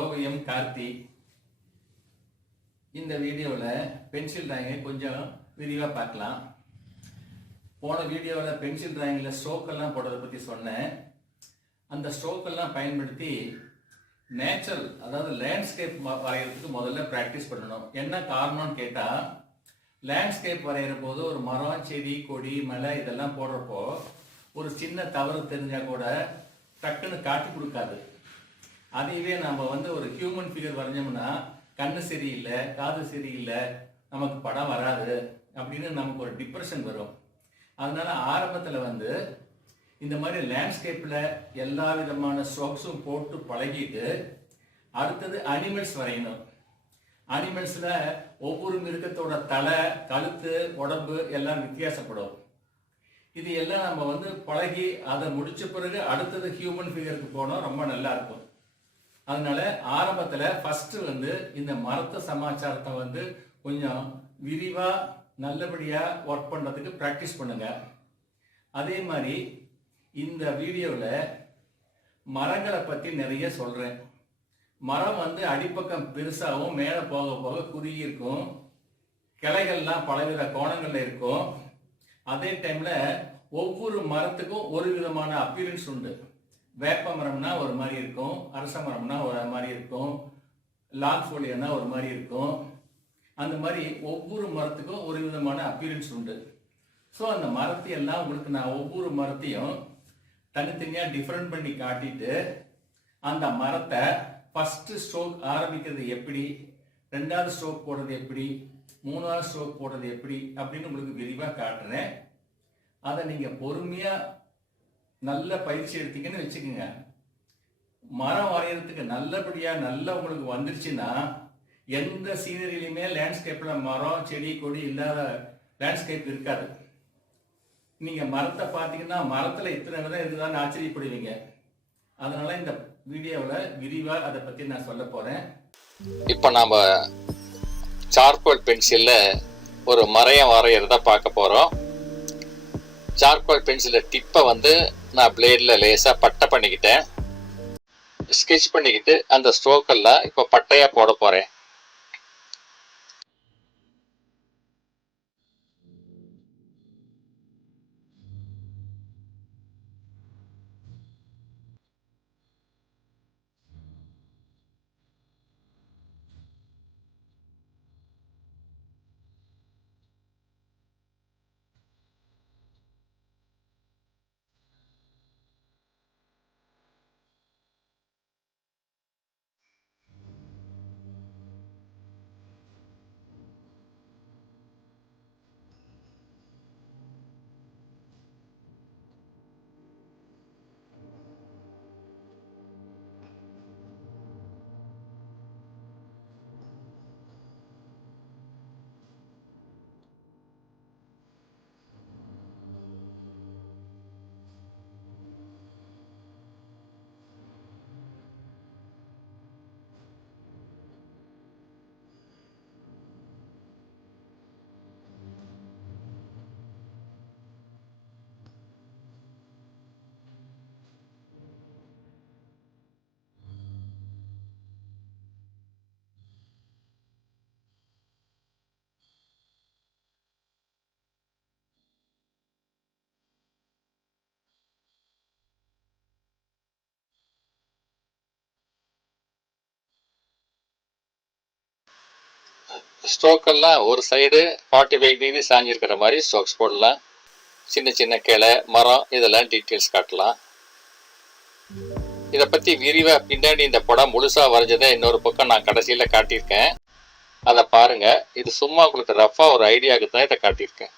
ஓவியம் கார்த்தி. இந்த வீடியோவில் பென்சில் டிராயிங்கை கொஞ்சம் விரிவாக பார்க்கலாம். போன வீடியோவில் பென்சில் டிராயிங்கில் ஸ்ட்ரோக்கெல்லாம் போடுறதை பற்றி சொன்னேன். அந்த ஸ்ட்ரோக்கெல்லாம் பயன்படுத்தி நேச்சுரல், அதாவது லேண்ட்ஸ்கேப் வரைகிறதுக்கு முதல்ல ப்ராக்டிஸ் பண்ணணும். என்ன காரணம்னு கேட்டால், லேண்ட்ஸ்கேப் வரைகிற போது ஒரு மரம், செடி, கொடி, மலை இதெல்லாம் போடுறப்போ ஒரு சின்ன தவறு தெரிஞ்சால் கூட டக்குன்னு காட்டி கொடுக்காது. அதையவே நம்ம ஒரு ஹியூமன் ஃபிகர் வரைஞ்சோம்னா கண்ணு சரியில்லை, காது சரியில்லை, நமக்கு படம் வராது அப்படின்னு நமக்கு ஒரு டிப்ரெஷன் வரும். அதனால ஆரம்பத்தில் இந்த மாதிரி லேண்ட்ஸ்கேப்பில் எல்லா விதமான ஸ்ட்ரோக்ஸும் போட்டு பழகிட்டு அடுத்தது அனிமல்ஸ் வரையணும். அனிமல்ஸில் ஒவ்வொரு மிருகத்தோட தலை, கழுத்து, உடம்பு எல்லாம் வித்தியாசப்படும். இது எல்லாம் நம்ம பழகி அதை முடிச்ச பிறகு அடுத்தது ஹியூமன் ஃபிகருக்கு போனோம், ரொம்ப நல்லா இருக்கும். அதனால ஆரம்பத்தில் ஃபஸ்ட்டு இந்த மரத்த சமாச்சாரத்தை கொஞ்சம் விரிவாக நல்லபடியாக ஒர்க் பண்ணுறதுக்கு ப்ராக்டிஸ் பண்ணுங்க. அதே மாதிரி இந்த வீடியோவில் மரங்களை பற்றி நிறைய சொல்கிறேன். மரம் அடிப்பக்கம் பெருசாகவும் மேலே போக போக குறுகி இருக்கும். கிளைகள்லாம் பலவித கோணங்களில் இருக்கும். அதே டைமில் ஒவ்வொரு மரத்துக்கும் ஒரு விதமான அப்பியரன்ஸ் உண்டு. வேப்ப மரம்னா ஒரு மாதிரி இருக்கும், அரச மரம்னா ஒரு மாதிரி இருக்கும், லாங் ஃபோலியனா ஒரு மாதிரி இருக்கும். அந்த மாதிரி ஒவ்வொரு மரத்துக்கும் ஒரு விதமான அப்பியரன்ஸ் உண்டு. ஸோ அந்த மரத்தையெல்லாம் உங்களுக்கு நான் ஒவ்வொரு மரத்தையும் தனித்தனியாக டிஃப்ரெண்ட் பண்ணி காட்டிட்டு அந்த மரத்தை ஃபஸ்ட்டு ஸ்ட்ரோக் ஆரம்பிக்கிறது எப்படி, ரெண்டாவது ஸ்ட்ரோக் போடுறது எப்படி, மூணாவது ஸ்ட்ரோக் போடுறது எப்படி அப்படின்னு உங்களுக்கு விரிவாக காட்டுறேன். அதை நீங்கள் பொறுமையாக நல்ல பயிற்சி எடுத்தீங்கன்னு வச்சுக்கோங்க. மரம் வரைகிறதுக்கு நல்லபடியாக நல்லா உங்களுக்கு வந்துருச்சுன்னா எந்த சீனரியிலையுமே லேண்ட்ஸ்கேப்பில் மரம், செடி, கொடி இல்லாத லேண்ட்ஸ்கேப் இருக்காது. நீங்கள் மரத்தை பார்த்தீங்கன்னா மரத்தில் இத்தனை தான் இருக்குதான்னு ஆச்சரியப்படுவீங்க. அதனால இந்த வீடியோவில் விரிவாக அதை பற்றி நான் சொல்ல போகிறேன். இப்போ நாம் சார்கோல் பென்சிலில் ஒரு மரம் வரைகிறத பார்க்க போகிறோம். சார்கோல் பென்சிலில் டிப்பை நான் பிளேடில் லேசாக பட்டை பண்ணிக்கிட்டேன். ஸ்கெட்ச் பண்ணிக்கிட்டு அந்த ஸ்ட்ரோக்கெல்லாம் இப்போ பட்டையாக போட போகிறேன். ஸ்ட்ரோக்கெல்லாம் ஒரு சைடு 45 டிகிரி சாஞ்சிருக்கிற மாதிரி ஸ்ட்ரோக்ஸ் போடலாம். சின்ன சின்ன கிளை, மரம் இதெல்லாம் டீட்டெயில்ஸ் காட்டலாம். இதை பற்றி விரிவாக பின்னாடி இந்த படம் முழுசாக வரைஞ்சதை இன்னொரு பக்கம் நான் கடைசியில் காட்டியிருக்கேன். அதை பாருங்கள். இது சும்மா உங்களுக்கு ரஃபாக ஒரு ஐடியாவுக்கு தான் இதை காட்டியிருக்கேன்.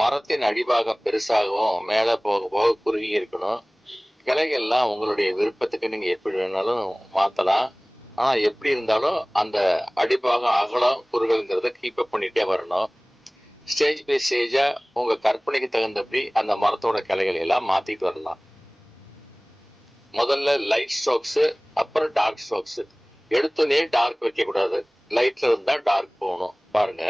மரத்தின் அடிபாகம் பெருசாகவும் மேலே போக போக குறுகி இருக்கணும். கிளைகள்லாம் உங்களுடைய விருப்பத்துக்கு நீங்க எப்படி வேணாலும் மாத்தலாம். ஆனா எப்படி இருந்தாலும் அந்த அடிபாகம் அகலம் குறுகல்ங்கிறத கீப் அப் பண்ணிட்டே வரணும். ஸ்டேஜ் பை ஸ்டேஜா உங்க கற்பனைக்கு தகுந்தபடி அந்த மரத்தோட கிளைகளை எல்லாம் மாத்திட்டு வரலாம். முதல்ல லைட் ஸ்ட்ரோக்ஸ், அப்புறம் டார்க் ஸ்ட்ரோக்ஸ். எடுத்தோடனே டார்க் வைக்க கூடாது, லைட்ல இருந்தா டார்க் போகணும். பாருங்க,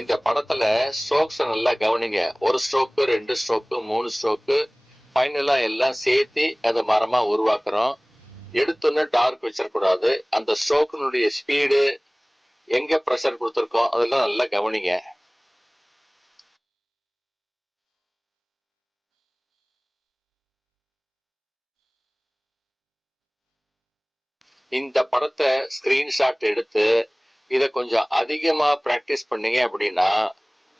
இந்த படத்துல ஸ்ட்ரோக்ஸ் நல்லா கவனிங்க. ஒரு ஸ்ட்ரோக்கு, 2 ஸ்ட்ரோக்கு, 3 ஸ்ட்ரோக்கு, ஃபைனலா எல்லாம் சேர்த்து அதை மரமா உருவாக்குறோம். எடுத்தோன்னே டார்க் வச்சிடக்கூடாது. அந்த ஸ்ட்ரோக்கினுடைய ஸ்பீடு, எங்க ப்ரெஷர் கொடுத்துருக்கோம், அதெல்லாம் நல்லா கவனிங்க. இந்த படத்தை ஸ்கிரீன்ஷாட் எடுத்து இதை கொஞ்சம் அதிகமா பிராக்டிஸ் பண்ணீங்க அப்படின்னா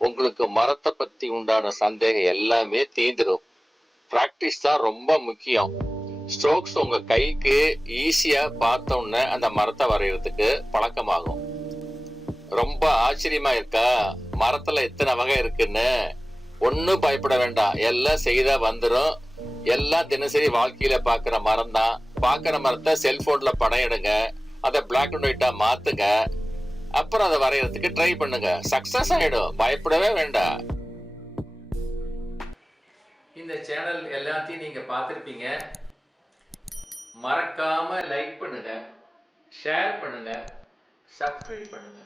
உங்களுக்கு மரத்தை பத்தி உண்டான சந்தேகம் எல்லாமே தீந்துடும். பிராக்டிஸ் தான் ரொம்ப முக்கியம். ஸ்ட்ரோக்ஸ் உங்க கைக்கு ஈஸியா பார்த்த உடனே அந்த மரத்தை வரைகிறதுக்கு பழக்கமாகும். ரொம்ப ஆச்சரியமா இருக்கா? மரத்துல எத்தனை வகை இருக்குன்னு. ஒன்னும் பயப்பட வேண்டாம், எல்லாம் செய்தா வந்துடும். எல்லாம் தினசரி வாழ்க்கையில பாக்குற மரம் தான். பாக்குற மரத்தை செல்போன்ல படம் எடுங்க, அதை பிளாக் அண்ட் ஒயிட்டா மாத்துங்க, அப்புறம் அதை வரையறதுக்கு ட்ரை பண்ணுங்க. சக்சஸ் ஆயிடும், பயப்படவே வேண்டாம். இந்த சேனல் எல்லாத்தையும் நீங்க பார்த்திருப்பீங்க. மறக்காம லைக் பண்ணுங்க, ஷேர் பண்ணுங்க, சப்ஸ்கிரைப் பண்ணுங்க.